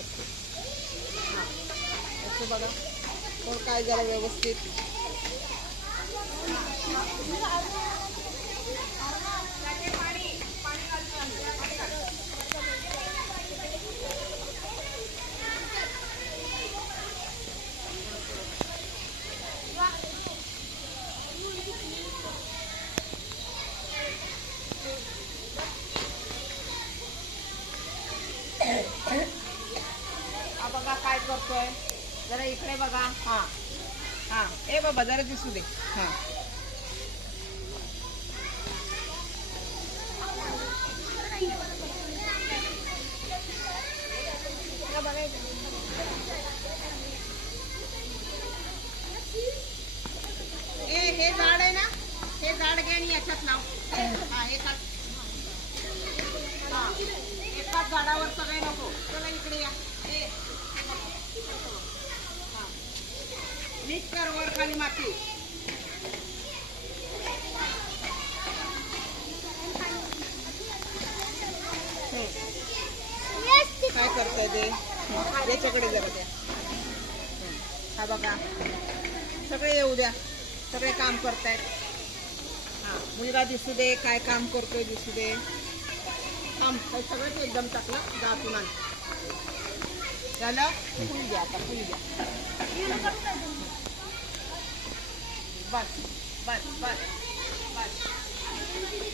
करते. हां असं बघा तर काय जरा व्यवस्थित. हा बघा काय करतोय जरा इकडे बघा. हां हां ए बाबा जरा दिसू दे. हां ए हे झाड आहे ना, हे झाड घे आणि याच्यात लाव. हा एकाच झाडावर सगळे नको. चला इकडे या. ए हा नीट कर वर खाली माती. काय करताय ते याच्याकडे जरा द्या. हा बघा सगळे येऊ द्या, सगळे काम करतायत. हा मुलगा दिसू दे, काय काम करतोय दिसू दे. काम सगळंच एकदम टाकलं गातून आण झालं. फुल द्या आता, फुल द्या. बस बस बस बस.